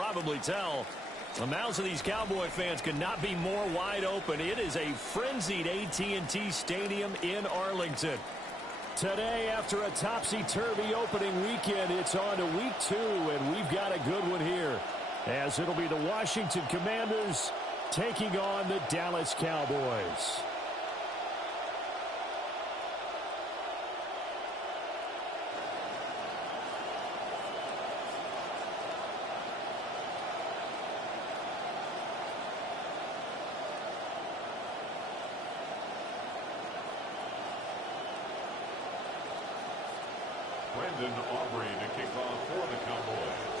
probably tell. The mouths of these Cowboy fans could not be more wide open. It is a frenzied AT&T Stadium in Arlington. Today, after a topsy-turvy opening weekend, it's on to week 2, and we've got a good one here, as it'll be the Washington Commanders taking on the Dallas Cowboys. Aubrey to kick off for the Cowboys.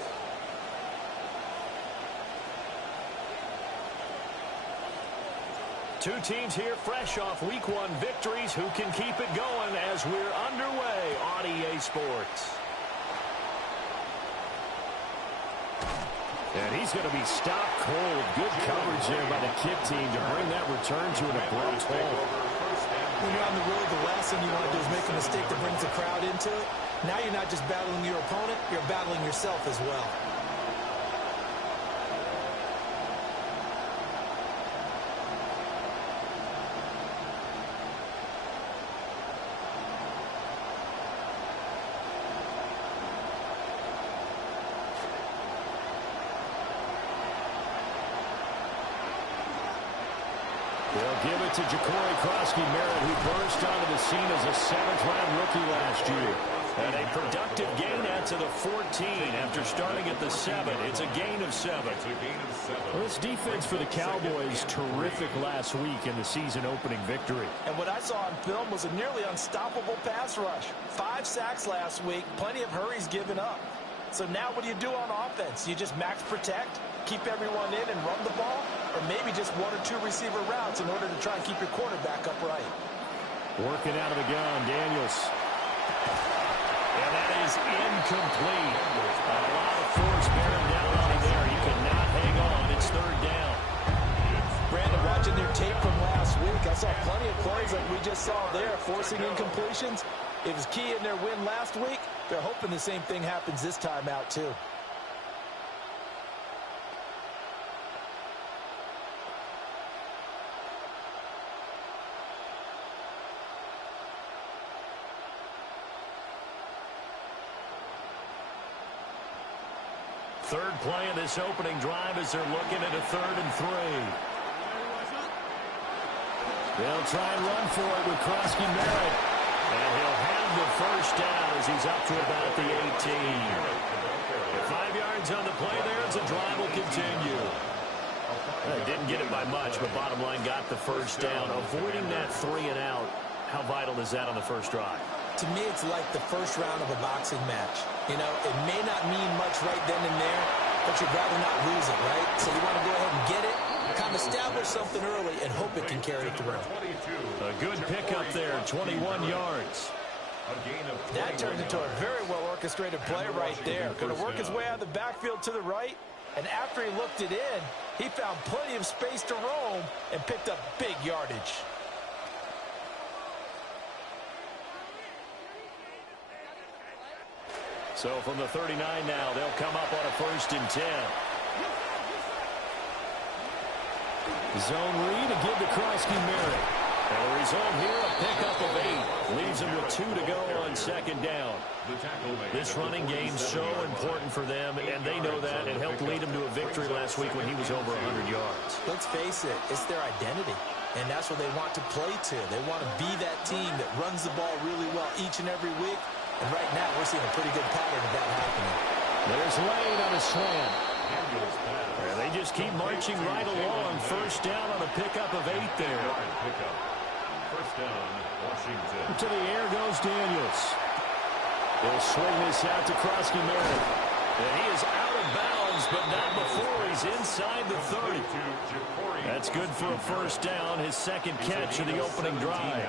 Two teams here fresh off Week 1 victories. Who can keep it going as we're underway on EA Sports? And he's going to be stopped cold. Good coverage there by the kick team to bring that return to an abrupt halt. When you're on the road, the last thing you want to do is make a mistake that brings the crowd into it. Now you're not just battling your opponent, you're battling yourself as well. They'll give it to Ja'Cory Krosky-Merritt, who burst onto the scene as a 7th-round rookie last year. And a productive gain out to the 14 after starting at the 7. It's a gain of 7. Well, this defense for the Cowboys, terrific last week in the season-opening victory. And what I saw on film was a nearly unstoppable pass rush. 5 sacks last week, plenty of hurries given up. So now what do you do on offense? You just max protect, keep everyone in and run the ball? Or maybe just 1 or 2 receiver routes in order to try and keep your quarterback upright? Working out of the gun, Daniels. And that is incomplete. A lot of force bearing down on him there. You cannot hang on. It's 3rd down. Brandon, watching their tape from last week, I saw plenty of plays like we just saw there, forcing incompletions. It was key in their win last week. They're hoping the same thing happens this time out, too. Third play of this opening drive as they're looking at a 3rd and 3. They'll try and run for it with Krosky-Merritt. And he'll have the first down as he's up to about the 18. 5 yards on the play there as the drive will continue. Didn't get it by much, but bottom line got the first down. Avoiding that 3 and out. How vital is that on the first drive? To me, it's like the first round of a boxing match. You know, it may not mean much right then and there, but you'd rather not lose it, right? So you want to go ahead and get it, kind of establish something early, and hope it can carry through. A good pickup there, 21 yards. That turned into a very well-orchestrated play right there. Going to work his way out of the backfield to the right, and after he looked it in, he found plenty of space to roam and picked up big yardage. So from the 39 now, they'll come up on a 1st and 10. Zone read to give to Krosky-Merritt. And the result here, a pickup of 8. Leaves him with 2 to go on 2nd down. This running game so important for them, and they know that. It helped lead him to a victory last week when he was over 100 yards. Let's face it, it's their identity. And that's what they want to play to. They want to be that team that runs the ball really well each and every week. And right now, we're seeing a pretty good pattern of that happening. There's Lane on a slant. And they just keep marching right along. First down on a pickup of 8 there. First down, Washington. To the air goes Daniels. They'll swing this out to Krosky-Merritt. And he is out of bounds, but not before he's inside the 30. That's good for a first down, his 2nd catch of the opening drive.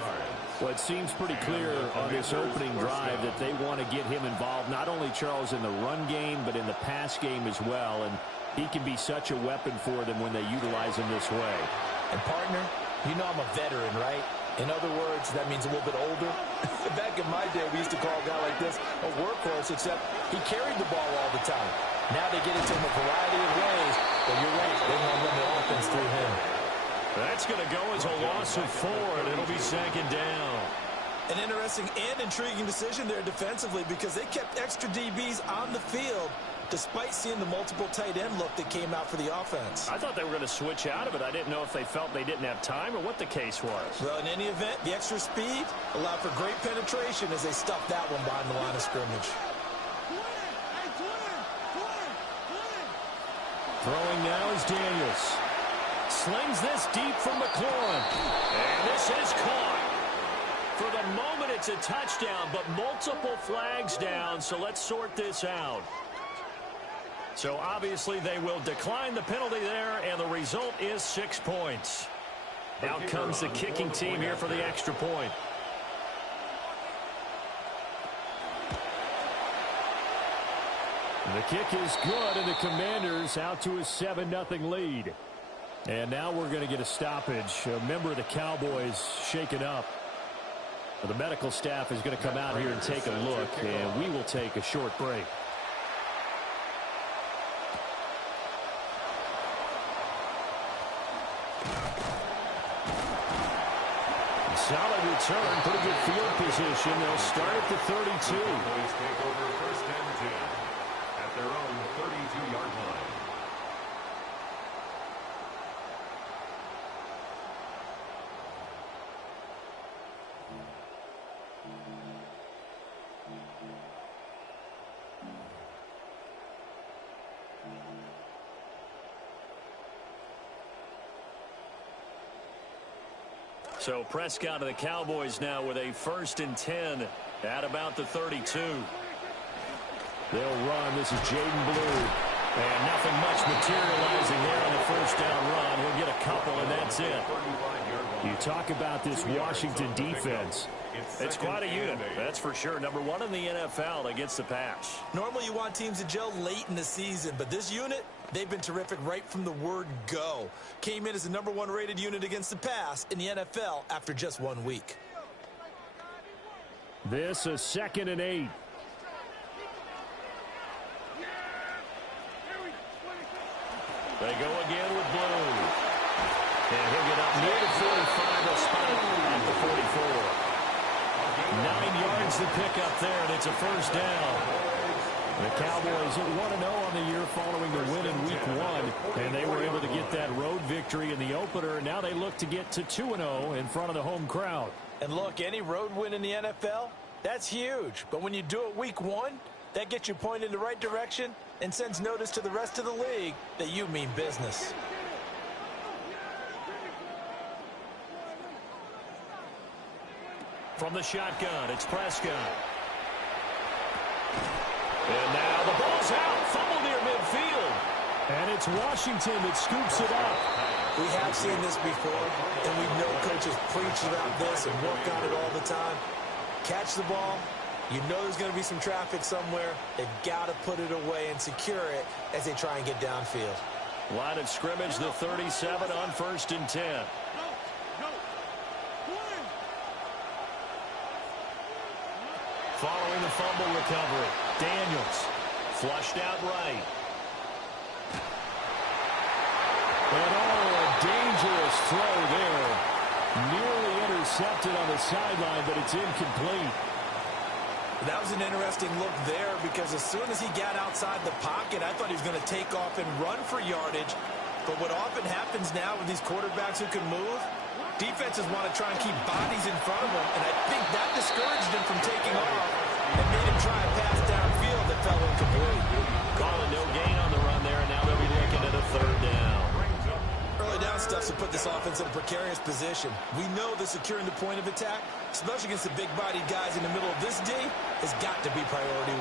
Well, it seems pretty clear on this opening drive that they want to get him involved, not only, Charles, in the run game, but in the pass game as well. And he can be such a weapon for them when they utilize him this way. And, partner, you know I'm a veteran, right? In other words, that means a little bit older. Back in my day, we used to call a guy like this a workhorse, except he carried the ball all the time. Now they get it to him a variety of that's going to go as a loss of 4, and it'll be second down. An interesting and intriguing decision there defensively because they kept extra DBs on the field despite seeing the multiple tight end look that came out for the offense. I thought they were going to switch out of it. I didn't know if they felt they didn't have time or what the case was. Well, in any event, the extra speed allowed for great penetration as they stuffed that one behind the line of scrimmage. Throwing now is Daniels. Slings this deep for McLaurin. And this is caught. For the moment, it's a touchdown, but multiple flags down, so let's sort this out. So obviously they will decline the penalty there, and the result is 6 points. Out comes the kicking team here for the extra point. The kick is good, and the Commanders out to a 7-0 lead. And now we're going to get a stoppage. A member of the Cowboys shaken up. The medical staff is going to come out here and take a look, and we will take a short break. Solid return, pretty good field position. They'll start at the 32. Cowboys take over first and 10 at their own 32-yard line. So Prescott of the Cowboys now with a 1st and 10 at about the 32. They'll run. This is Jaden Blue. And nothing much materializing there on the first down run. He'll get a couple, and that's it. You talk about this Washington defense. It's quite a unit, that's for sure. Number 1 in the NFL against the pass. Normally you want teams to gel late in the season, but this unit, they've been terrific right from the word go. Came in as the number 1 rated unit against the pass in the NFL after just 1 week. This is 2nd and 8. They go again with Blue. And he'll get up near the 45, a spot at the 44. 9 yards to pick up there, and it's a first down. The Cowboys 1-0 on the year following the win in Week 1, and they were able to get that road victory in the opener, and now they look to get to 2-0 in front of the home crowd. And look, any road win in the NFL, that's huge. But when you do it Week 1, that gets you pointed in the right direction and sends notice to the rest of the league that you mean business. From the shotgun, it's Prescott. And now the ball's out. Fumble near midfield. And it's Washington that scoops it up. We have seen this before, and we know coaches preach about this and work on it all the time. Catch the ball. You know there's going to be some traffic somewhere. They've got to put it away and secure it as they try and get downfield. Line of scrimmage, the 37 on 1st and 10. Following the fumble recovery, Daniels flushed out right. And a dangerous throw there. Nearly intercepted on the sideline, but it's incomplete. That was an interesting look there because as soon as he got outside the pocket, I thought he was going to take off and run for yardage. But what often happens now with these quarterbacks who can move, defenses want to try and keep bodies in front of them, and I think that discouraged him from taking off and made him try a pass downfield that fell incomplete. Calling no gain on the run there, and now they'll be looking at a 3rd down. Early down stuff to put this offense in a precarious position. We know that securing the point of attack, especially against the big-bodied guys in the middle of this D, has got to be priority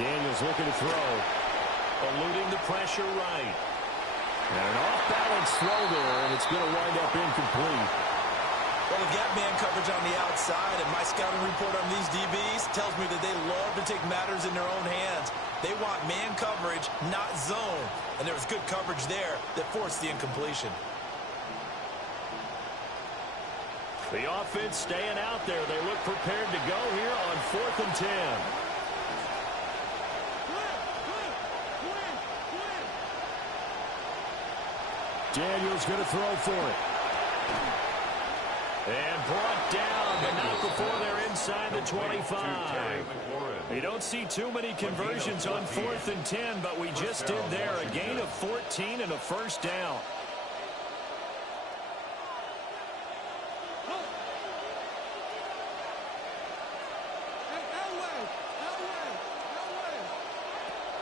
1. Daniels looking to throw. Eluding the pressure right. And an off-balance throw there, and it's going to wind up incomplete. Well, the gap man coverage on the outside, and my scouting report on these DBs tells me that they love to take matters in their own hands. They want man coverage, not zone. And there was good coverage there that forced the incompletion. The offense staying out there. They look prepared to go here on 4th and 10. Daniels going to throw for it. And brought down, but not before they're inside the 25. You don't see too many conversions on 4th and 10, but we just did there. A gain of 14 and a first down.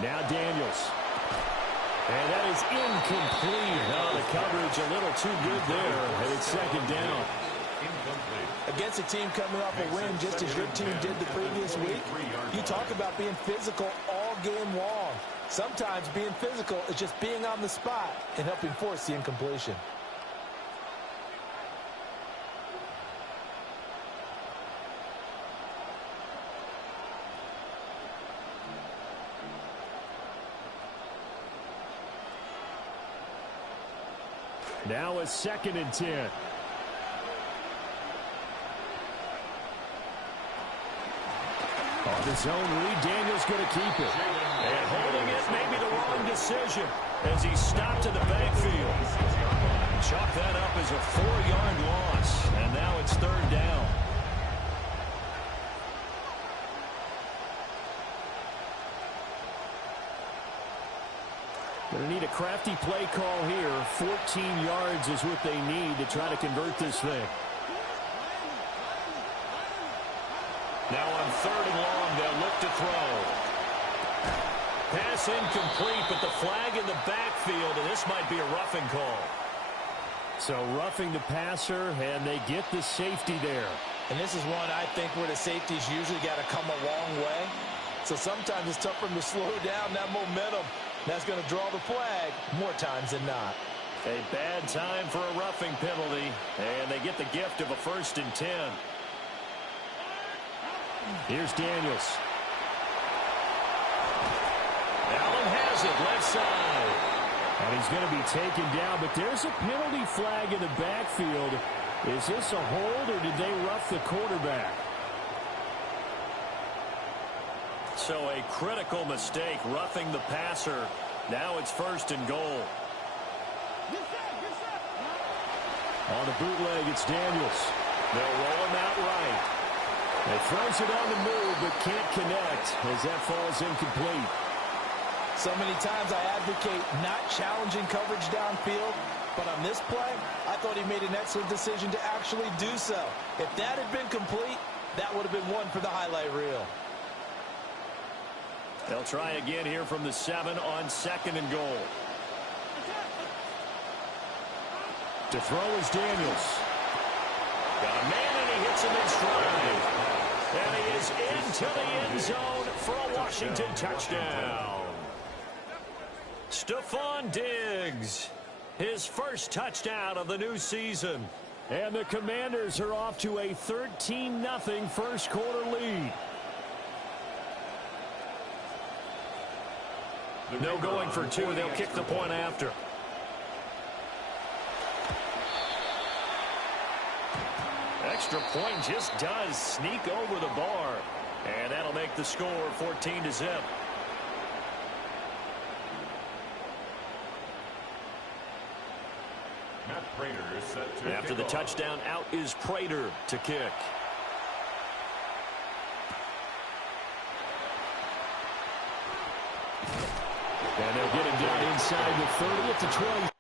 Now Daniels. And that is incomplete. Oh, the coverage a little too good there, and it's second down. Against a team coming off a win just as your team did the previous week, you talk about being physical all game long. Sometimes being physical is just being on the spot and helping force the incompletion. Now a 2nd and 10. On the zone read, Daniels going to keep it. And holding it may be the wrong decision as he stopped in the backfield. Chalk that up as a 4-yard loss. And now it's 3rd down. Going to need a crafty play call here. 14 yards is what they need to try to convert this thing. Now on 3rd and long, they'll look to throw. Pass incomplete, but the flag in the backfield, and this might be a roughing call. So roughing the passer, and they get the safety there. And this is one I think where the safeties usually got to come a long way. So sometimes it's tough for them to slow down that momentum. That's going to draw the flag more times than not. A bad time for a roughing penalty, and they get the gift of a 1st and 10. Here's Daniels. Allen has it, left side. And he's going to be taken down, but there's a penalty flag in the backfield. Is this a hold, or did they rough the quarterback? So a critical mistake, roughing the passer. Now it's 1st and goal. On the bootleg, it's Daniels. They'll roll him out right. He throws it on the move, but can't connect as that falls incomplete. So many times I advocate not challenging coverage downfield, but on this play, I thought he made an excellent decision to actually do so. If that had been complete, that would have been one for the highlight reel. They'll try again here from the 7 on 2nd and goal. To throw is Daniels. Got a man, and he hits him in stride. And he is into the end zone for a Washington touchdown. Stephon Diggs, his first touchdown of the new season. And the Commanders are off to a 13-0 first quarter lead. No going for 2. They'll kick the point after. Extra point just does sneak over the bar. And that'll make the score 14-0. After the touchdown, out is Prater to kick. And they'll get him down inside the 30 at the 20.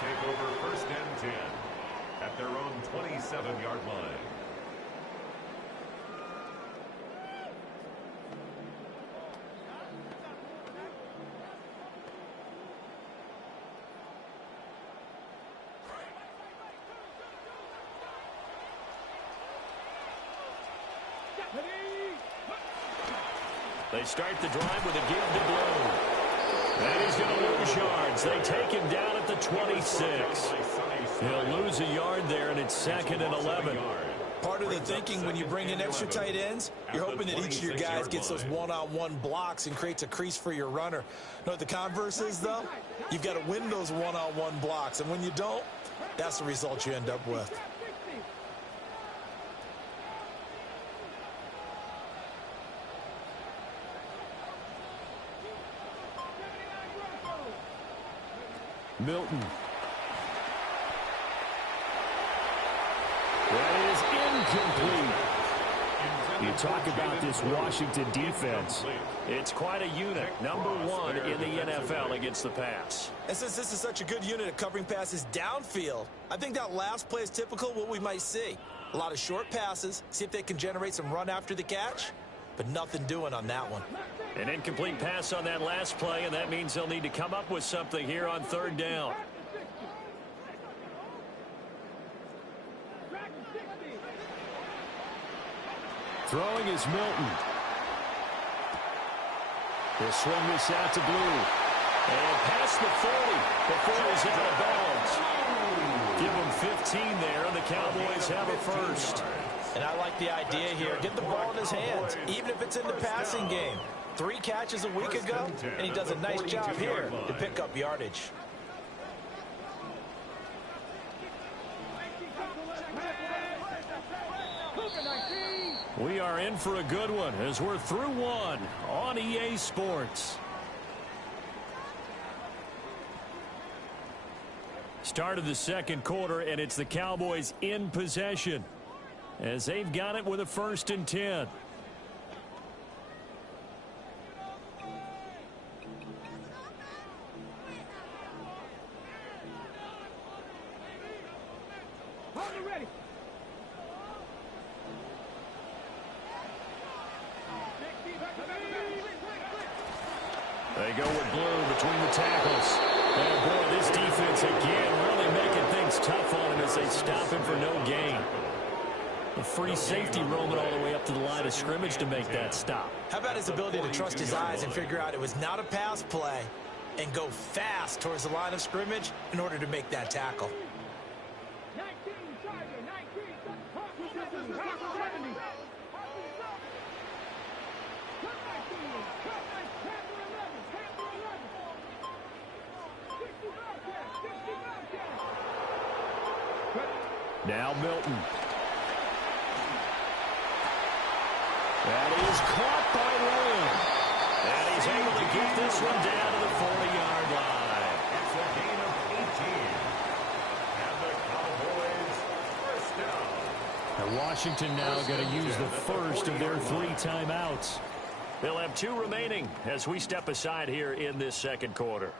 Take over 1st and 10 at their own 27-yard line. They start the drive with a give to Blue. And he's going to lose yards. They take him down at the 26. He'll lose a yard there, and it's 2nd and 11. Part of the thinking when you bring in extra tight ends, you're hoping that each of your guys gets those one-on-one blocks and creates a crease for your runner. Know what the converse is, though? You've got to win those one-on-one blocks, and when you don't, that's the result you end up with. Milton. That is incomplete. You talk about this Washington defense. It's quite a unit. Number one in the NFL against the pass. And since this is such a good unit at covering passes downfield, I think that last play is typical of what we might see. A lot of short passes, see if they can generate some run after the catch, but nothing doing on that one. An incomplete pass on that last play, and that means they'll need to come up with something here on third down. Throwing is Milton. He'll swing this out to Blue. And past the 40 before he's out of bounds. Give him 15 there, and the Cowboys have a first. And I like the idea here. Get the ball in his hands, even if it's in the passing game. 3 catches a week ago, and he does a nice job here to pick up yardage. We are in for a good one as we're through one on EA Sports. Start of the second quarter, and it's the Cowboys in possession as they've got it with a 1st and 10. They go with Blue between the tackles. And boy, this defense again really making things tough on him as they stop him for no gain. A free safety roaming all the way up to the line of scrimmage to make that stop. How about his ability to trust his eyes and figure out it was not a pass play and go fast towards the line of scrimmage in order to make that tackle. Now Milton. That is caught by Lamb. And he's able to get this one down to the 40-yard line. It's a gain of 18. And the Cowboys first down. And Washington now going to use the first of their 3 timeouts. They'll have 2 remaining as we step aside here in this second quarter.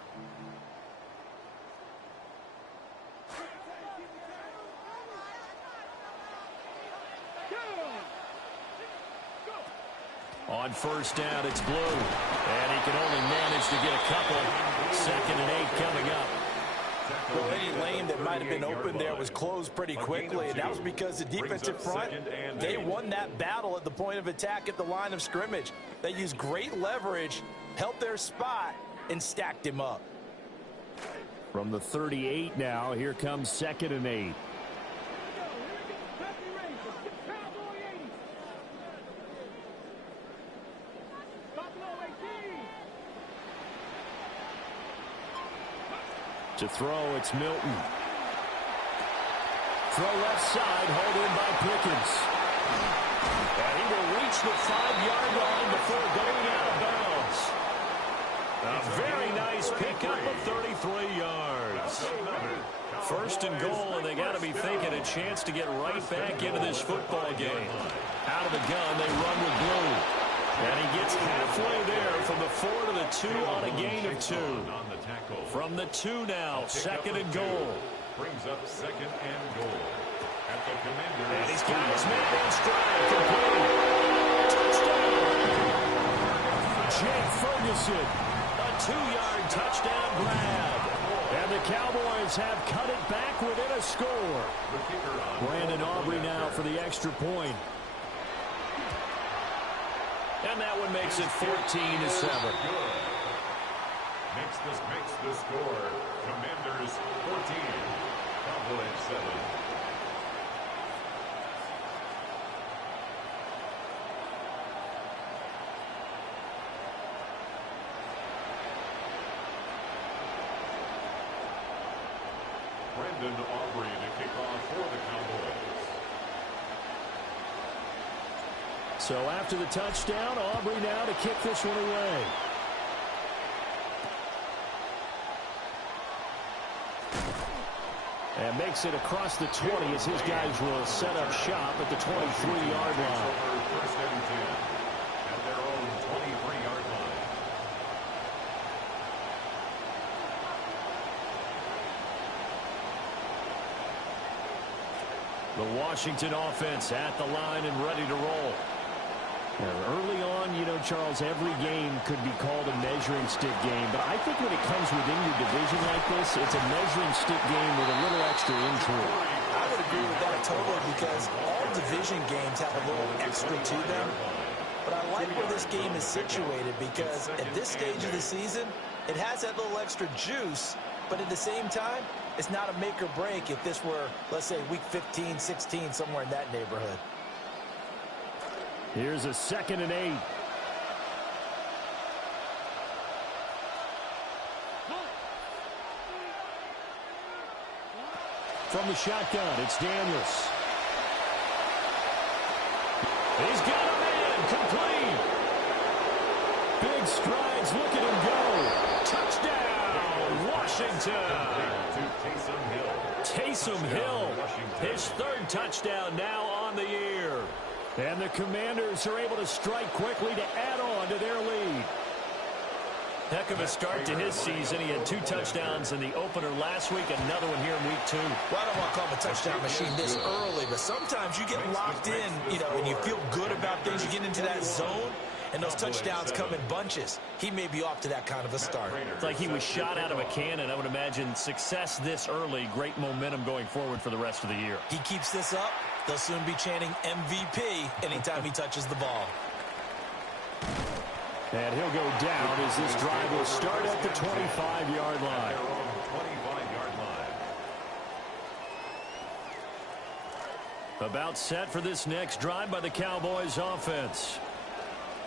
On first down, it's Blue. And he can only manage to get a couple. 2nd and 8 coming up. Well, any lane that might have been open there was closed pretty quickly, and that was because the defensive front, they won that battle at the point of attack at the line of scrimmage. They used great leverage, held their spot, and stacked him up. From the 38 now, here comes 2nd and 8. To throw, it's Milton. Throw left side, hauled in by Pickens. And he will reach the 5-yard line before going out of bounds. A very nice pickup of 33 yards. 1st and goal, and they got to be thinking a chance to get right back into this football game. Out of the gun, they run with Blue. And he gets halfway there from the 4 to the 2 on a gain of 2. From the 2 now, 2nd and goal. Brings up 2nd and goal. At the Commanders. And he's got his man in stride. Complete. Touchdown. Jake Ferguson. A 2-yard touchdown grab. And the Cowboys have cut it back within a score. Brandon Aubrey now for the extra point. And that one makes it 14-7. Makes the score. Commanders 14. Cowboys 7. Brandon Aubrey to kick off for the Cowboys. So after the touchdown, Aubrey now to kick this one away. And makes it across the 20 as his guys will set up shop at the 23-yard line. First and 10 at their own 23-yard line. The Washington offense at the line and ready to roll. Early on, you know, Charles, every game could be called a measuring stick game. But I think when it comes within your division like this, it's a measuring stick game with a little extra intrigue. I would agree with that totally because all division games have a little extra to them. But I like where this game is situated because at this stage of the season, it has that little extra juice. But at the same time, it's not a make or break if this were, let's say, week 15, 16, somewhere in that neighborhood. Here's a 2nd and 8. From the shotgun, it's Daniels. He's got a man, complete. Big strides, look at him go. Touchdown, Washington. Taysom Hill, his 3rd touchdown now on the year. And the Commanders are able to strike quickly to add on to their lead. Heck of a start to his season. He had 2 touchdowns in the opener last week, another one here in week 2. Well, I don't want to call him a touchdown machine this early, but sometimes you get locked in, you know, and you feel good about things. You get into that zone, and those touchdowns come in bunches. He may be off to that kind of a start. It's like he was shot out of a cannon. I would imagine success this early, great momentum going forward for the rest of the year. He keeps this up, they'll soon be chanting MVP anytime he touches the ball. And he'll go down as this drive will start at the 25-yard line. About set for this next drive by the Cowboys offense.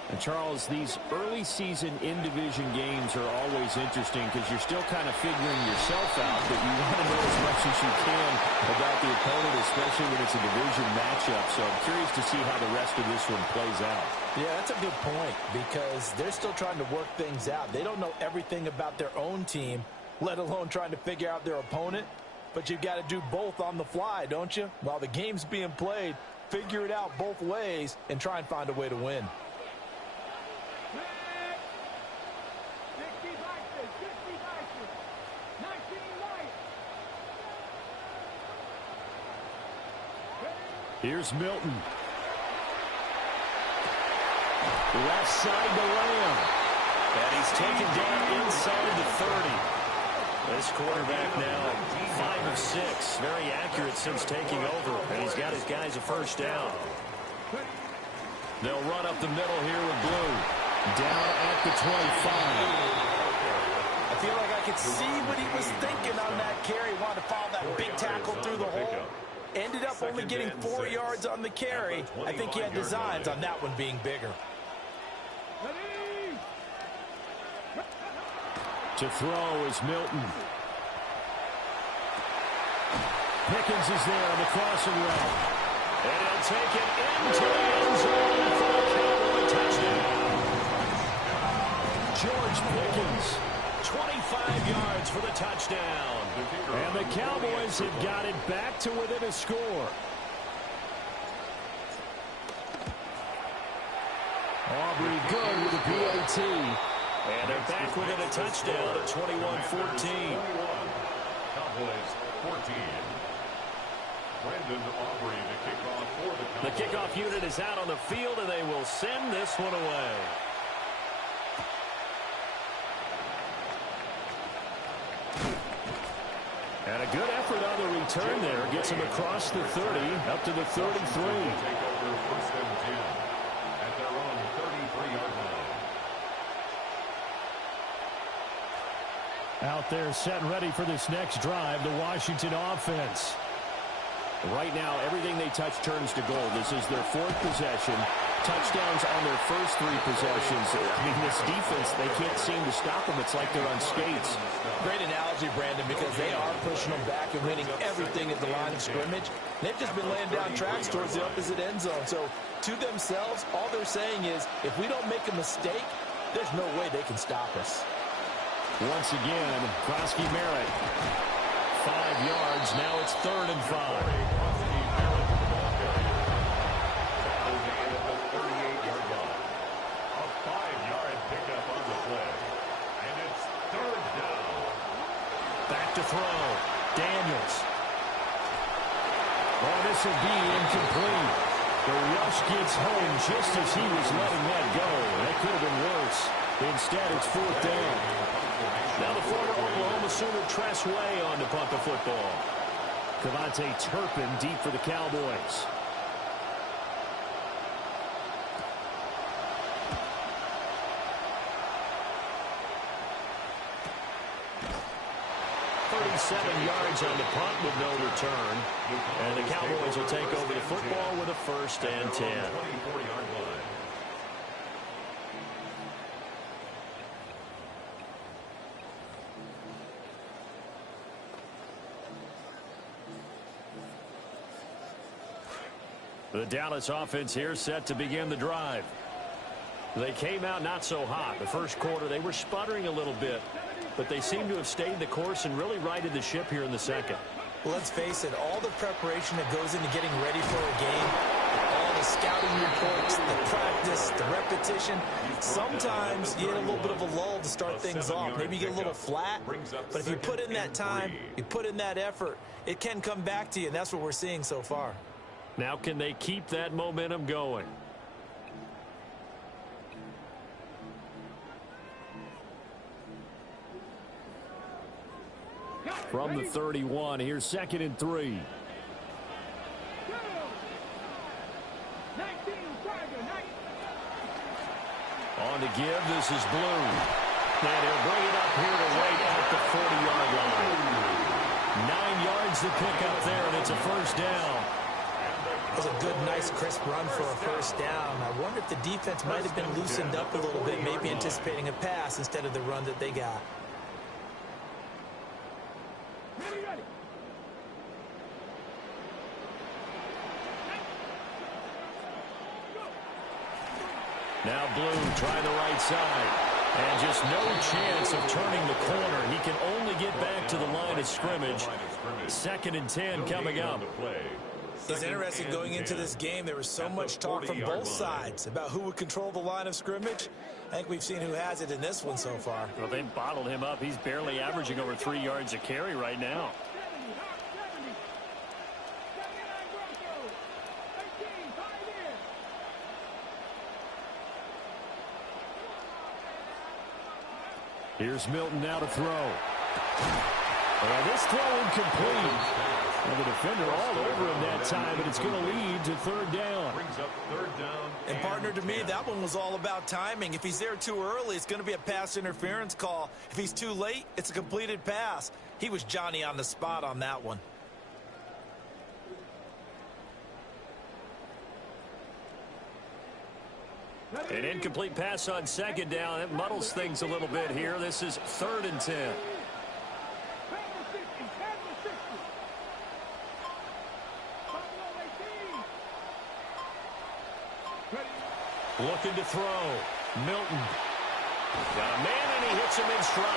And Charles, these early season in-division games are always interesting because you're still kind of figuring yourself out, but you want to know as much as you can about the opponent, especially when it's a division matchup. So I'm curious to see how the rest of this one plays out. Yeah, that's a good point because they're still trying to work things out. They don't know everything about their own team, let alone trying to figure out their opponent. But you've got to do both on the fly, don't you? While the game's being played, figure it out both ways and try and find a way to win. Here's Milton. Left side to Lamb. And he's taken down inside the 30. This quarterback now 5 of 6. Very accurate since taking over. And he's got his guys a first down. They'll run up the middle here with Blue. Down at the 25. I feel like I could see what he was thinking on that carry. Wanted to follow that big tackle through the hole. Ended up only getting 4 yards on the carry. I think he had designs on that one being bigger. To throw is Milton. Pickens is there on the crossing route. And he'll take it into the end zone for a Cowboy touchdown. George Pickens, 25 yards for the touchdown. And the Cowboys have got it back to within a score. Aubrey good with a PAT. And they're back within a touchdown at 21-14. Cowboys 14. Brandon Aubrey to kick off for the Cowboys. The kickoff unit is out on the field, and they will send this one away. And a good effort on the return there. Gets him across the 30, up to the 33. Take over first and 10 at their own 33-yard line. Out there set and ready for this next drive, the Washington offense. Right now, everything they touch turns to gold. This is their 4th possession. touchdowns on their first 3 possessions. I mean, this defense, they can't seem to stop them. It's like they're on skates. Great analogy, Brandon, because they are pushing them back and winning everything at the line of scrimmage. They've just been laying down tracks towards the opposite end zone. So to themselves, all they're saying is, if we don't make a mistake, there's no way they can stop us. Once again, Krosky Merritt. 5 yards. Now it's 3rd and 5. Back to throw. Daniels. Oh, this will be incomplete. The rush gets home just as he was letting that go. That could have been worse. Instead, it's 4th down. Now the former Oklahoma Sooner Tress Way on to punt the football. Cavante Turpin deep for the Cowboys. Yards on the punt with no return. And the Cowboys will take over the football with a 1st and 10. The Dallas offense here set to begin the drive. They came out not so hot. The first quarter, they were sputtering a little bit, but they seem to have stayed the course and really righted the ship here in the second. Well, let's face it, all the preparation that goes into getting ready for a game, all the scouting reports, the practice, the repetition, sometimes you get a little bit of a lull to start things off. Maybe you get a little flat, but if you put in that time, you put in that effort, it can come back to you, and that's what we're seeing so far. Now can they keep that momentum going? From the 31, here's 2nd and 3. On to give, this is Blue. And he'll bring it up here to right at the 40-yard line. 9 yards to pick up there, and it's a 1st down. That was a good, nice, crisp run for a 1st down. I wonder if the defense might have been loosened up a little bit, maybe anticipating a pass instead of the run that they got. Now Blue trying the right side. And just no chance of turning the corner. He can only get back to the line of scrimmage. 2nd and 10 coming up. It's interesting going into this game. There was so much talk from both sides about who would control the line of scrimmage. I think we've seen who has it in this one so far. Well, they bottled him up. He's barely averaging over 3 yards a carry right now. Here's Milton now to throw. Well, this throw incomplete. And the defender all over him that time, but it's going to lead to 3rd down. Brings up 3rd down. And partner, to me, that one was all about timing. If he's there too early, it's going to be a pass interference call. If he's too late, it's a completed pass. He was Johnny on the spot on that one. An incomplete pass on 2nd down. It muddles things a little bit here. This is 3rd and 10. Looking to throw. Milton. Got a man, and he hits him in stride.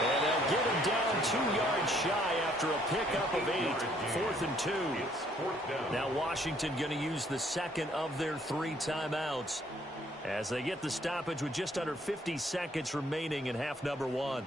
And they'll get him down 2 yards shy after a pickup of 8. 4th and 2. Now Washington going to use the 2nd of their 3 timeouts as they get the stoppage with just under 50 seconds remaining in half number 1.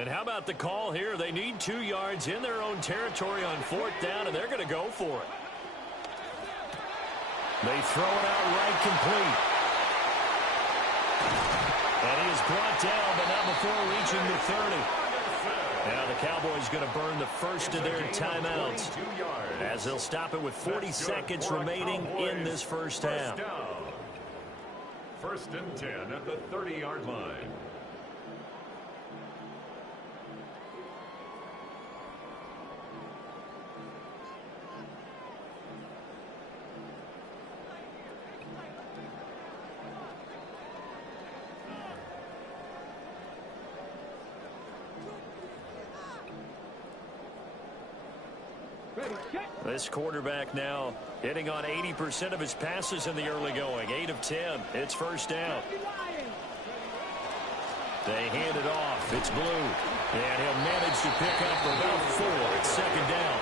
And how about the call here? They need 2 yards in their own territory on 4th down, and they're going to go for it. They throw it out right, complete. And he is brought down, but not before reaching the 30. Now the Cowboys going to burn the first of their timeouts as they'll stop it with 40 seconds remaining in this first half. First and 10 at the 30-yard line. This quarterback now hitting on 80% of his passes in the early going. 8 of 10. It's first down. They hand it off. It's Blue. And he'll manage to pick up about 4. It's second down.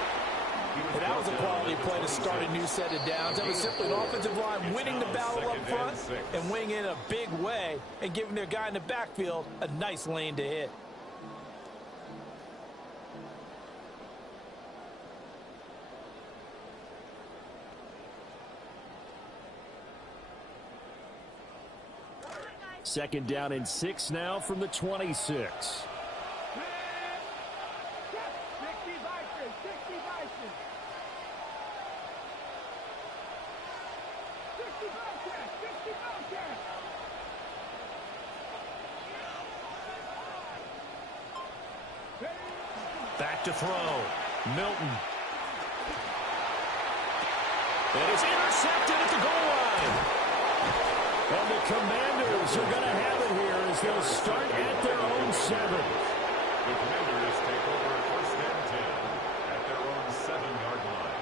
And that was a quality play to start a new set of downs. That was simply an offensive line winning the battle up front and winning in a big way and giving their guy in the backfield a nice lane to hit. Second down and 6 now from the 26. Back to throw. Milton. It is intercepted at the goal line. And the Commanders are going to have it here as they'll start at their own 7. The Commanders take over first and 10 at their own 7-yard line.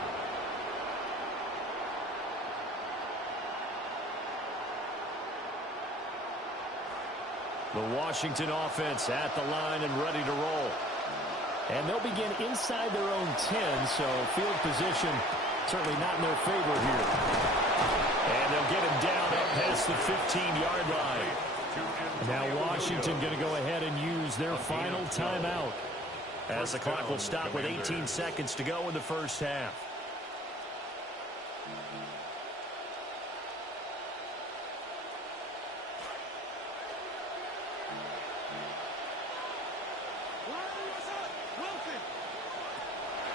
The Washington offense at the line and ready to roll. And they'll begin inside their own 10, so field position certainly not in their favor here. And they'll get him down up past the 15-yard line. Now Washington going to go ahead and use their final timeout as the clock will stop with 18 seconds to go in the first half.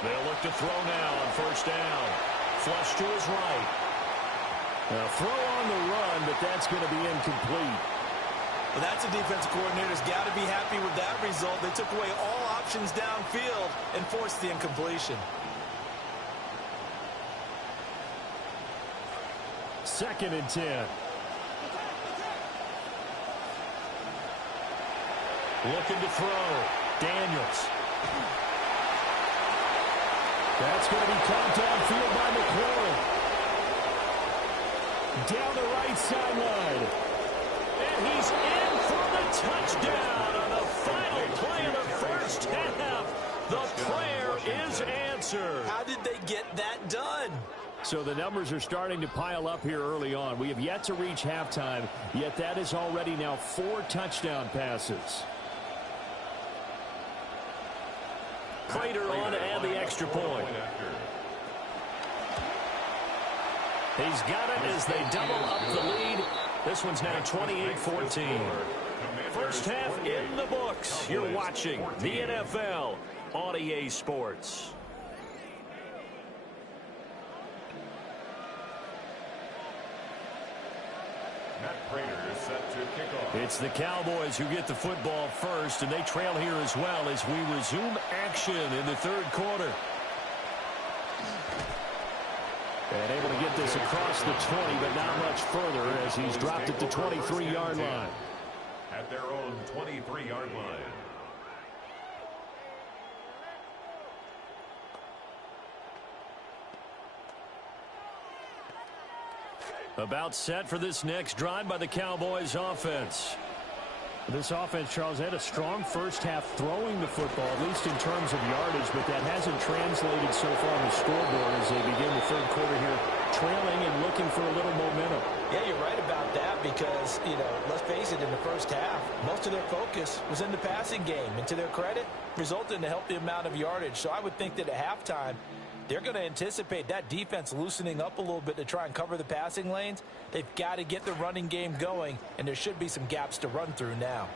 They'll look to throw now on first down. Flush to his right. A throw on the run, but that's going to be incomplete. Well, that's a defensive coordinator's got to be happy with that result. They took away all options downfield and forced the incompletion. Second and 10. Looking to throw. Daniels. That's going to be caught downfield by McLaurin. Down the right sideline. And he's in for the touchdown on the final play of the first half. The prayer is answered. How did they get that done? So the numbers are starting to pile up here early on. We have yet to reach halftime, yet that is already now 4 touchdown passes. Prater on to add the extra point. He's got it as they double up the lead. This one's now 28-14. First half in the books. You're watching the NFL on EA Sports. It's the Cowboys who get the football first, and they trail here as well as we resume action in the third quarter. And able to get this across the 20, but not much further as he's dropped it to 23-yard line. At their own 23-yard line. About set for this next drive by the Cowboys offense. This offense, Charles, had a strong first half throwing the football, at least in terms of yardage, but that hasn't translated so far on the scoreboard as they begin the third quarter here trailing and looking for a little momentum. Yeah, you're right about that because, let's face it, in the first half, most of their focus was in the passing game. And to their credit, resulted in a healthy amount of yardage. So I would think that at halftime, they're going to anticipate that defense loosening up a little bit to try and cover the passing lanes. They've got to get the running game going, and there should be some gaps to run through now.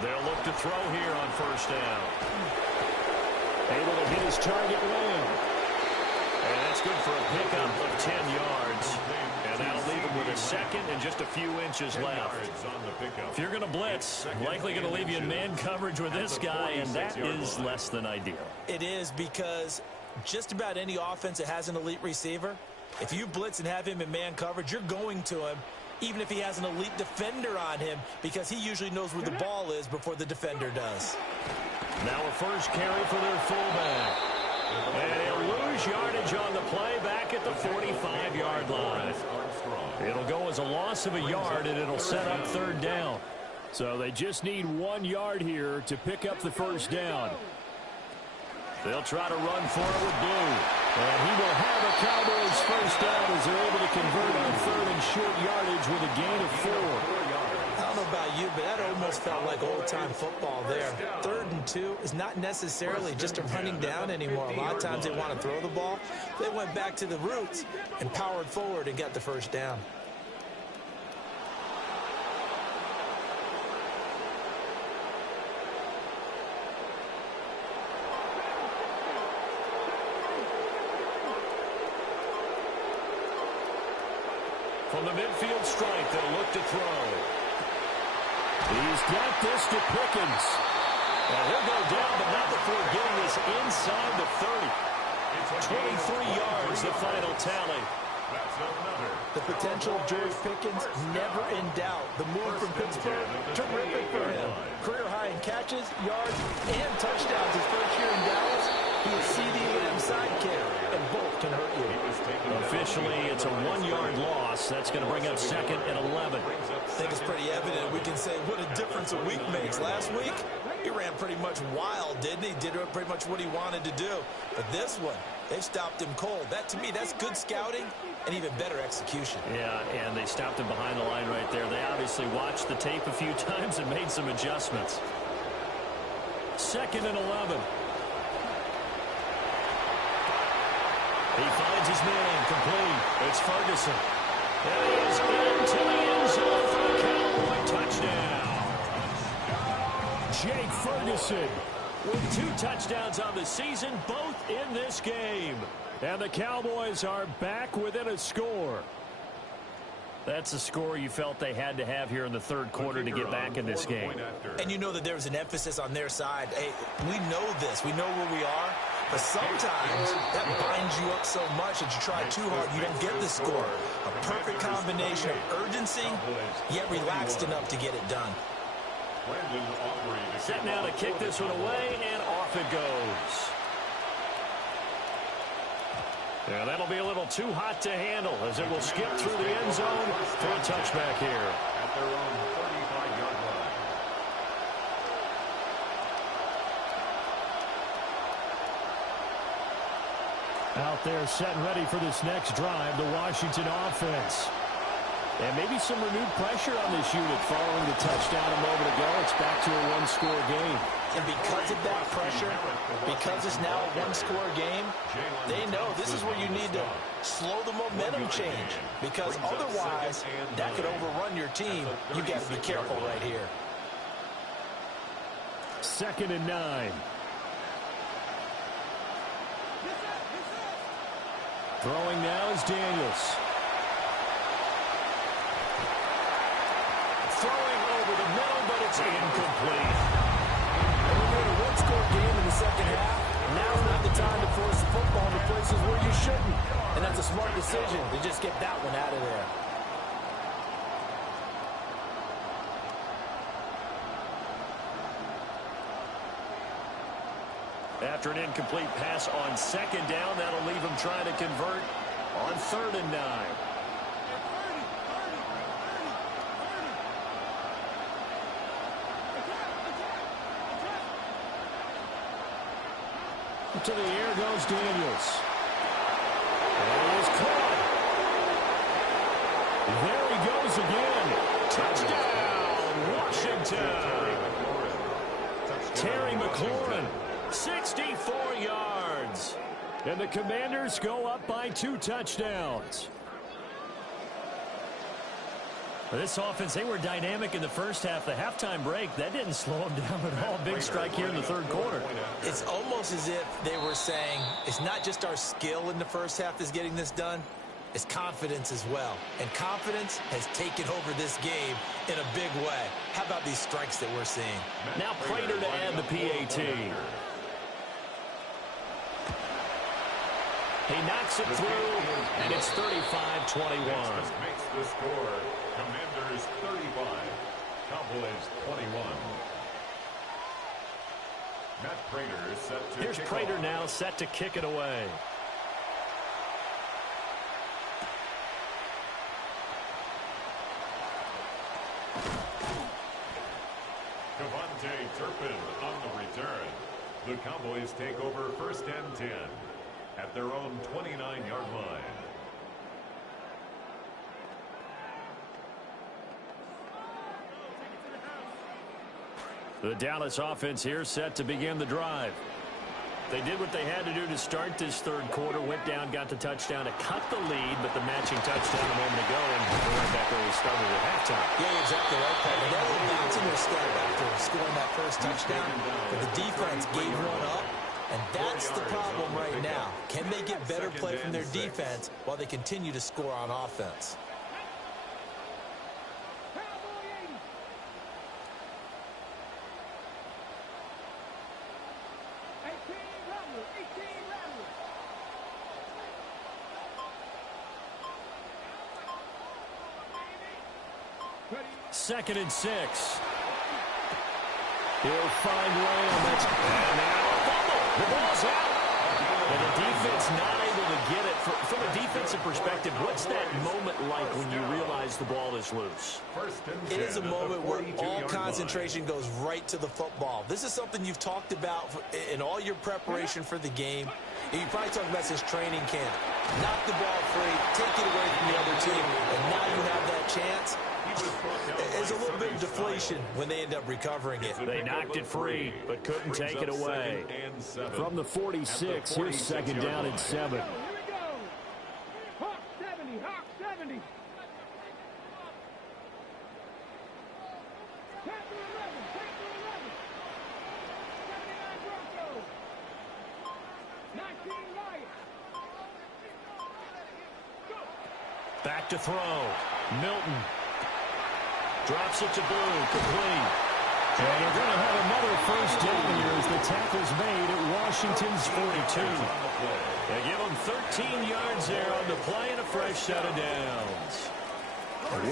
They'll look to throw here on first down. Able to hit his target Lamb. And that's good for a pickup of 10 yards. And that'll leave him with a second and just a few inches left. If you're going to blitz, likely going to leave you in man coverage with this guy, and that is less than ideal. It is because just about any offense that has an elite receiver, if you blitz and have him in man coverage, you're going to him, even if he has an elite defender on him, because he usually knows where the ball is before the defender does. Now a first carry for their fullback. And he'll lose yardage on the play back at the 45-yard line. It'll go as a loss of a yard, and it'll set up third down. So they just need 1 yard here to pick up the first down. They'll try to run for it with Blue. And he will have a Cowboys first down as they're able to convert on third and short yardage with a gain of 4. I don't know about you, but that almost felt like old-time football there. 3rd and 2 is not necessarily just a running down anymore. A lot of times they want to throw the ball. They went back to the roots and powered forward and got the first down. From the midfield stripe, they'll look to throw. He's got this to Pickens. And he'll go down, but not before getting this inside the 30. 23 yards, the final tally. The potential of George Pickens, never in doubt. The move from Pittsburgh, terrific for him. Career high in catches, yards, and touchdowns his first year in Dallas. He is C.D. Lamb's sidekick, and both can hurt you. Officially, it's a 1-yard loss. That's going to bring up 2nd and 11. I think it's pretty evident. We can say what a difference a week makes. Last week, he ran pretty much wild, didn't he? Did pretty much what he wanted to do. But this one, they stopped him cold. That, to me, that's good scouting and even better execution. Yeah, and they stopped him behind the line right there. They obviously watched the tape a few times and made some adjustments. 2nd and 11. He finds his man complete. It's Ferguson. And he is into the end zone for a Cowboy touchdown. Jake Ferguson with 2 touchdowns on the season, both in this game. And the Cowboys are back within a score. That's a score you felt they had to have here in the 3rd quarter to get back in this game. And you know that there's an emphasis on their side. Hey, we know this. We know where we are. But sometimes that binds you up so much that you try too hard, you don't get the score. A perfect combination of urgency, yet relaxed enough to get it done. Set now to kick this one away, and off it goes. Yeah, that'll be a little too hot to handle as it will skip through the end zone for a touchback here. At their own 35-yard line. Out there set and ready for this next drive, the Washington offense. And maybe some renewed pressure on this unit following the touchdown a moment ago. It's back to a 1-score game. And because of that pressure, because it's now a 1-score game, they know this is where you need to slow the momentum change. Because otherwise, that could overrun your team. You got to be careful right here. 2nd and 9. Throwing now is Daniels. Throwing over the middle, but it's incomplete. And when you're in a 1-score game in the second half, now's not the time to force the football to places where you shouldn't. And that's a smart decision to just get that one out of there. After an incomplete pass on 2nd down, that'll leave him trying to convert on 3rd and 9. To the air goes Daniels. And he is caught. There he goes again. Touchdown, Washington. Terry McLaurin, 64 yards. And the Commanders go up by 2 touchdowns. This offense, they were dynamic in the first half. The halftime break, that didn't slow them down at all. Big strike here in the third quarter. It's almost as if they were saying, it's not just our skill in the first half that's getting this done, it's confidence as well. And confidence has taken over this game in a big way. How about these strikes that we're seeing? Now Prater to add the PAT. He knocks it through, and it's 35-21. Makes the score. Commanders 35, Cowboys 21. Matt Prater set to Here's Prater off. now set to kick it away. Devontae Turpin on the return. The Cowboys take over 1st and 10 at their own 29-yard line. The Dallas offense here set to begin the drive. They did what they had to do to start this third quarter, went down, got the touchdown to cut the lead, but the matching touchdown a moment ago, and they're right back where we started at halftime. Yeah, exactly right, Pat. They were bouncing their step after scoring that first touchdown, but the defense gave one up, and that's the problem right now. Can they get better play from their defense while they continue to score on offense? Second and 6. He'll find Lamb. And now a fumble. The ball's out. And the defense not able to get it. From a defensive perspective, what's that moment like when you realize the ball is loose? It is a moment where all concentration goes right to the football. This is something you've talked about in all your preparation for the game. And you probably talked about since training camp. Knock the ball free, take it away from the other team, and now you have that chance. There's a little bit of deflation when they end up recovering it. They knocked it free, but couldn't take it away. From the 46, here's second down and 7. Hawk 70, Hawk 70. Take to 11, take to 11. 79 Broncos. 19 Lions. Back to throw. Milton. Drops it to Boone, complete. And they're going to have another first down here as the tackle's made at Washington's 42. They give them 13 yards there on the play and a fresh set of downs.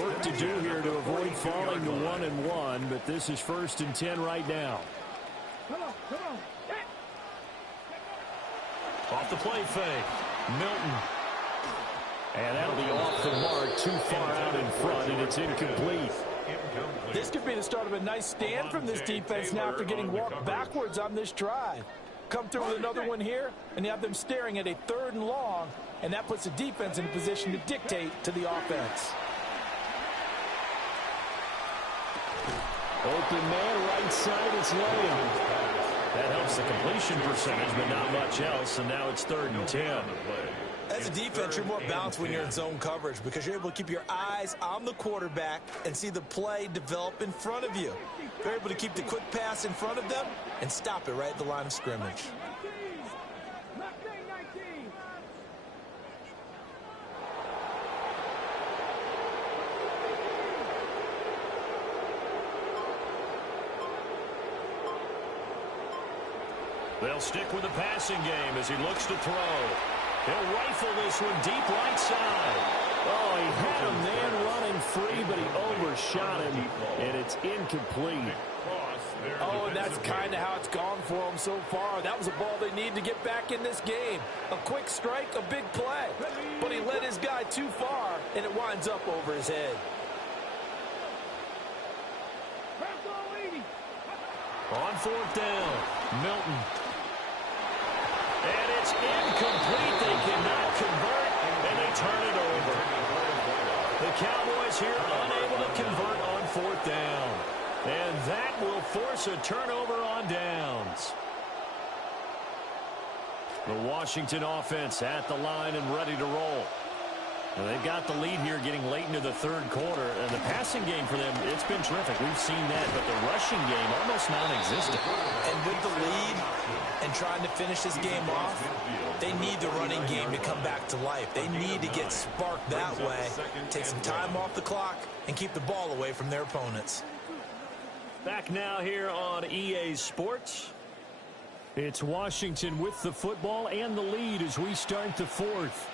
Work to do here to avoid falling to 1-1, but this is 1st and 10 right now. Come on, come on. Off the play fake, Milton. And that'll be off the mark, too far out in front, and it's incomplete. This could be the start of a nice stand from this defense now after getting walked backwards on this drive. Come through with another one here, and you have them staring at a 3rd and long, and that puts the defense in a position to dictate to the offense. Open man, right side, it's Lamb. That helps the completion percentage, but not much else, and now it's 3rd and 10. As a defense, you're more balanced when you're in zone coverage because you're able to keep your eyes on the quarterback and see the play develop in front of you. You're able to keep the quick pass in front of them and stop it right at the line of scrimmage. They'll stick with the passing game as he looks to throw. He'll rifle this one deep right side. Oh, he had a man running free, but he overshot him, and it's incomplete. Oh, and that's kind of how it's gone for them so far. That was a ball they need to get back in this game. A quick strike, a big play. But he led his guy too far, and it winds up over his head. On 4th down, Milton. And it's incomplete. They cannot convert, and they turn it over. The Cowboys here unable to convert on 4th down. And that will force a turnover on downs. The Washington offense at the line and ready to roll. Well, they've got the lead here getting late into the 3rd quarter. And the passing game for them, it's been terrific. We've seen that, but the rushing game almost non-existent. And with the lead and trying to finish this game off, they need the running game to come back to life. They need to get sparked that way, take some time off the clock, and keep the ball away from their opponents. Back now here on EA Sports. It's Washington with the football and the lead as we start the 4th.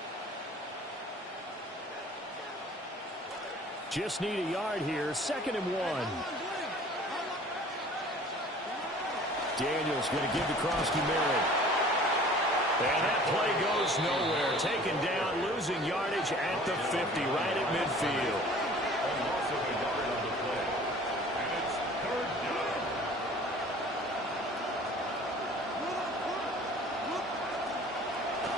Just need a yard here. 2nd and 1. Daniels going to give to Krosky-Merritt. And that play goes nowhere. Taken down, losing yardage at the 50, right at midfield.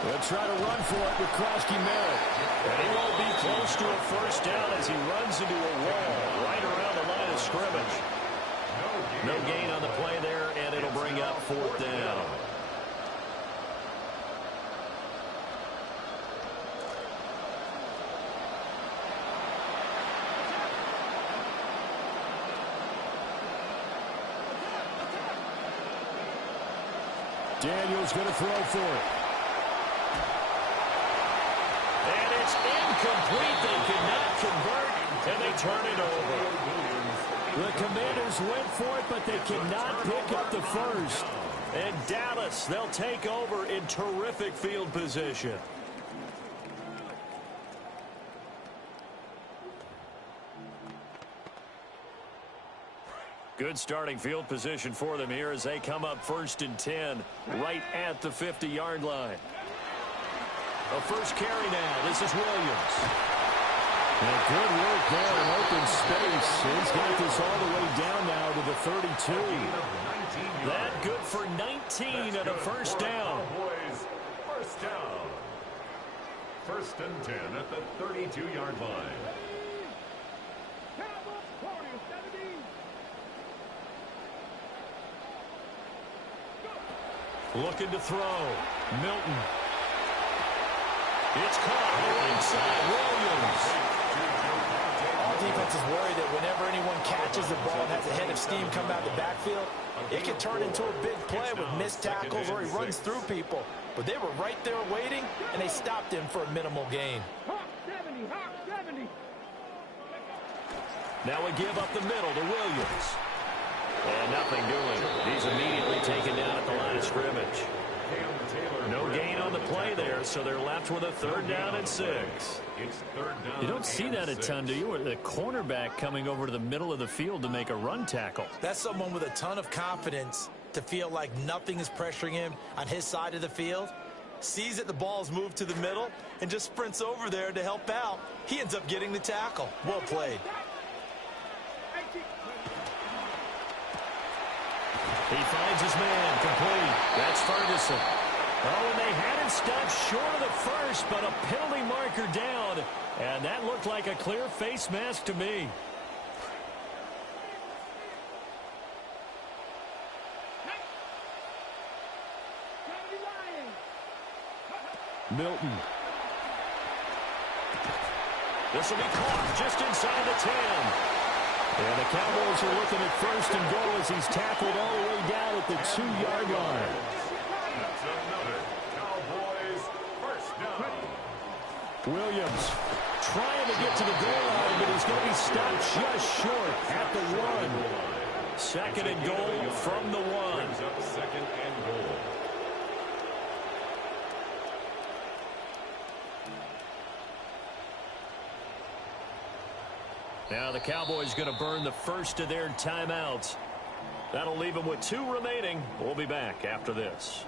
They'll try to run for it with Krosky-Merritt. And he won't be close to a 1st down as he runs into a wall right around the line of scrimmage. No gain on the play there, and it'll bring up 4th down. Daniels going to throw for it. And it's incomplete. They could not convert, and they turn it over. The Commanders went for it, but they cannot pick up the 1st. And Dallas, they'll take over in terrific field position. Good starting field position for them here as they come up 1st and 10, right at the 50-yard line. A first carry now. This is Williams. And good work there in open space. He's got this all the way down now to the 32. That good for 19 and a 1st down. First down. 1st and 10 at the 32-yard line. Looking to throw. Milton. It's caught on the right side. Williams. All defenses worry that whenever anyone catches the ball and has a head of steam come out of the backfield, it can turn into a big play with missed tackles or he runs through people. But they were right there waiting, and they stopped him for a minimal gain. Now we give up the middle to Williams. And nothing doing. He's immediately taken down at the line of scrimmage. No gain on the play there, so they're left with a 3rd down and 6. You don't see that a ton, do you? With the cornerback coming over to the middle of the field to make a run tackle. That's someone with a ton of confidence to feel like nothing is pressuring him on his side of the field. Sees that the ball's moved to the middle and just sprints over there to help out. He ends up getting the tackle. Well played. He finds his man complete. That's Ferguson. Oh, and they had it stopped short of the 1st, but a penalty marker down. And that looked like a clear face mask to me. Milton. This will be caught just inside the 10. And the Cowboys are looking at 1st and goal as he's tackled all the way down at the 2-yard line. That's another Cowboys 1st down. Williams trying to get to the goal line, but he's going to be stopped just short at the 1. 2nd and goal from the 1. Brings up 2nd and goal. Now the Cowboys going to burn the 1st of their timeouts. That'll leave them with 2 remaining. We'll be back after this.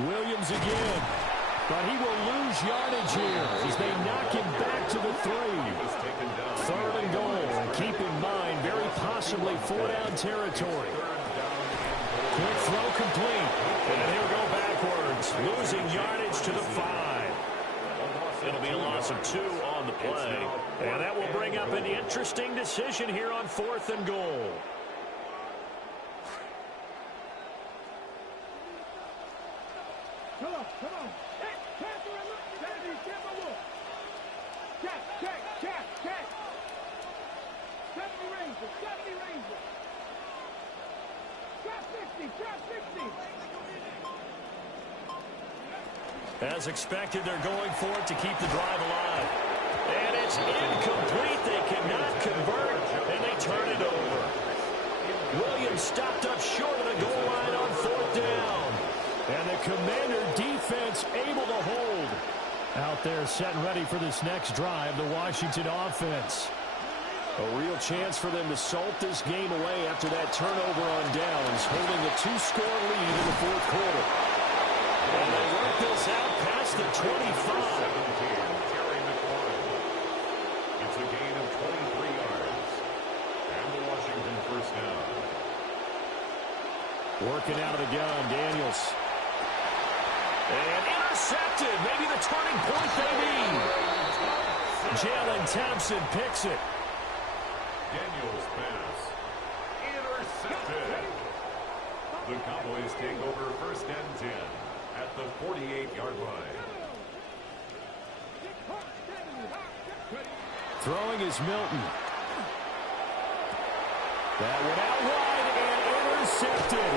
Williams again. But he will lose yardage here as they knock him back to the 3. 3rd and goal. And keep in mind, very possibly 4-down territory. Quick throw complete. And he'll go backwards, losing yardage to the 5. It'll be a loss of 2 on the play. And that will bring up an interesting decision here on 4th and goal. Come on, come on. Hey, pass it around. Kennedy, get my look. Check. 70 Rangers. Drop 60. As expected, they're going for it to keep the drive alive. And it's incomplete. They cannot convert, and they turn it over. Williams stopped up short of the goal line on 4th down. And the Commander defense able to hold. Out there set and ready for this next drive, the Washington offense. A real chance for them to salt this game away after that turnover on downs, holding a 2-score lead in the 4th quarter. And they work this out past the 25. It's a gain of 23 yards. And the Washington first down. Working out of the gun, Daniels. And intercepted. Maybe the turning point they need. Jalen Thompson picks it. Daniels pass. Intercepted. The Cowboys take over 1st and 10 at the 48-yard line. Throwing is Milton. That one out wide and intercepted.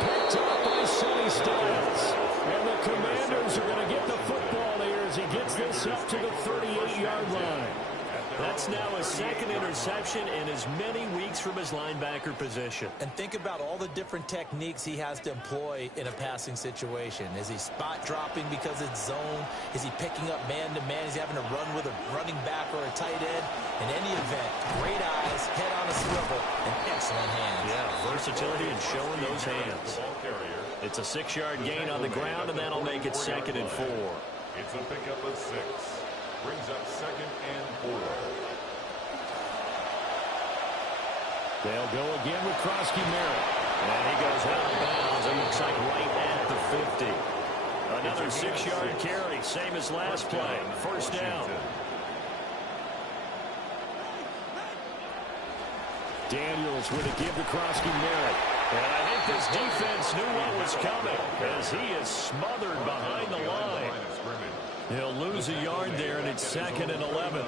Picked up by Sonny Styles. And the Commanders are going to get the football here as he gets this up to the 38-yard line. That's now his 2nd interception in as many weeks from his linebacker position. And think about all the different techniques he has to employ in a passing situation. Is he spot dropping because it's zone? Is he picking up man-to-man? Is he having to run with a running back or a tight end? In any event, great eyes, head on a swivel, and excellent hands. Yeah, versatility and showing those hands. It's a 6-yard gain on the ground, and that'll make it 2nd and 4. It's a pickup of 6. Brings up 2nd and 4. They'll go again with Krosky Merritt. And he goes out of bounds. It looks like right at the 50. Another 6-yard carry, same as last play. First down. Daniels with a give to Krosky Merritt. And I think this defense knew what was coming as he is smothered behind the line. He'll lose a yard there, and it's 2nd and 11.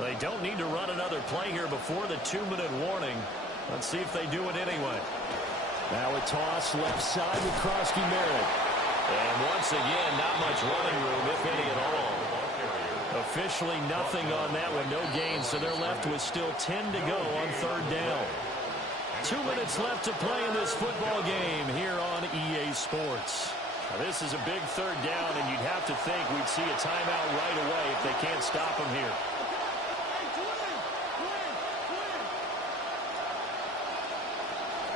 They don't need to run another play here before the 2-minute warning. Let's see if they do it anyway. Now a toss left side with Krosky Merritt. And once again, not much running room, if any at all. Officially nothing on that one, no gain, so they're left with still 10 to go on 3rd down. 2 minutes left to play in this football game here on EA Sports. Now, this is a big 3rd down, and you'd have to think we'd see a timeout right away if they can't stop him here.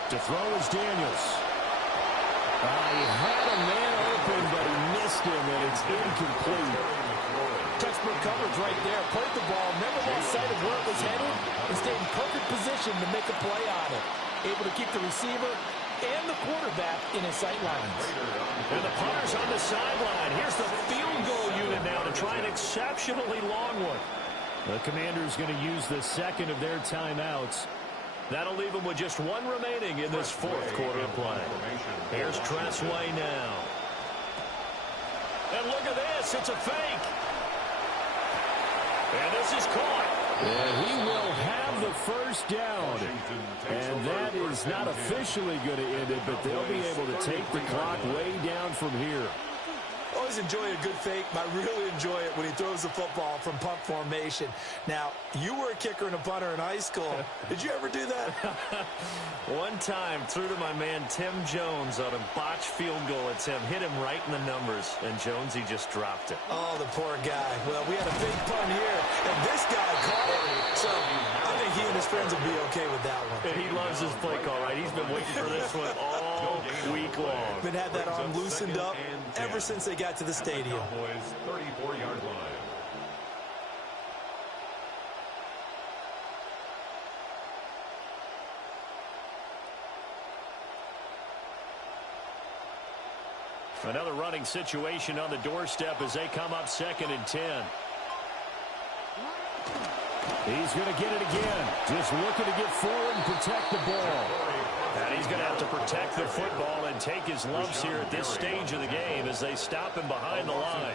To throw is Daniels. He had a man open, but he missed him, and it's incomplete. Textbook coverage right there. Played the ball, never lost sight of where it was headed, and stayed in perfect position to make a play on it. Able to keep the receiver and the quarterback in his sight lines. And the punter's on the sideline. Here's the field goal unit now to try an exceptionally long one. The Commanders going to use the 2nd of their timeouts. That'll leave them with just 1 remaining in this 4th quarter of play. Here's Tressway now. And look at this. It's a fake. And this is caught. And he will have the first down. And that is not officially going to end it, but they'll be able to take the clock way down from here. Always enjoy a good fake, but I really enjoy it when he throws the football from punt formation. Now, you were a kicker and a punter in high school. Did you ever do that? One time, threw to my man Tim Jones on a botched field goal attempt. Hit him right in the numbers, and Jonesy just dropped it. Oh, the poor guy. Well, we had a big punt here, and this guy caught it. So I think he and his friends will be okay with that one. And he loves his play call, right? He's been waiting for this one all all week long. Been had that arm loosened up ever since they got to the stadium. Cowboys 34-yard line. Another running situation on the doorstep as they come up 2nd and 10. He's going to get it again. Just looking to get forward and protect the ball. And he's going to have to protect the football and take his lumps here at this stage of the game as they stop him behind the line.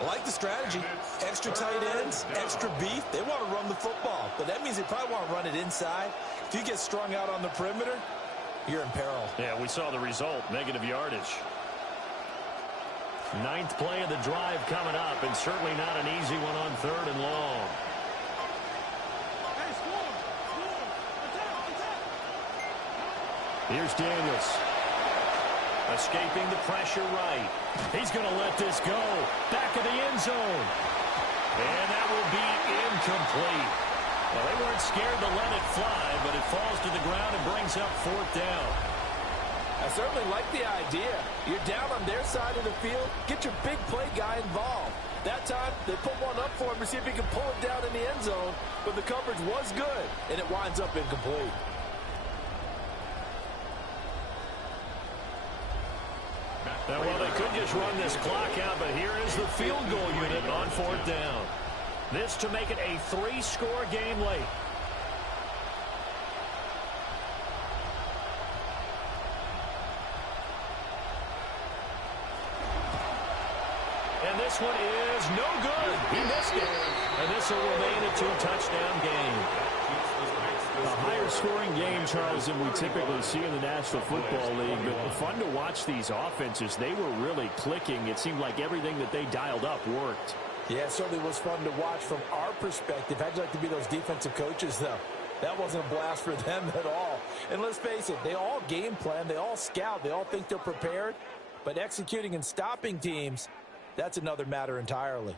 I like the strategy. Extra tight ends, extra beef. They want to run the football, but that means they probably want to run it inside. If you get strung out on the perimeter, you're in peril. Yeah, we saw the result, negative yardage. 9th play of the drive coming up, and certainly not an easy one on 3rd and long. Hey, score! Attack! Here's Daniels. Escaping the pressure right. He's going to let this go. Back of the end zone. And that will be incomplete. Well, they weren't scared to let it fly, but it falls to the ground and brings up 4th down. I certainly like the idea. You're down on their side of the field. Get your big play guy involved. That time, they put one up for him to see if he can pull it down in the end zone. But the coverage was good, and it winds up incomplete. Now, well, they could just run this clock out, but here is the field goal unit on 4th down. This to make it a 3-score game late. And this one is no good. He missed it. And this will remain a 2-touchdown game. A higher scoring game, Charles, than we typically see in the National Football League. But fun to watch these offenses. They were really clicking. It seemed like everything that they dialed up worked. Yeah, it certainly was fun to watch from our perspective. How'd you like to be those defensive coaches, though? That wasn't a blast for them at all. And let's face it, they all game plan. They all scout. They all think they're prepared. But executing and stopping teams, that's another matter entirely.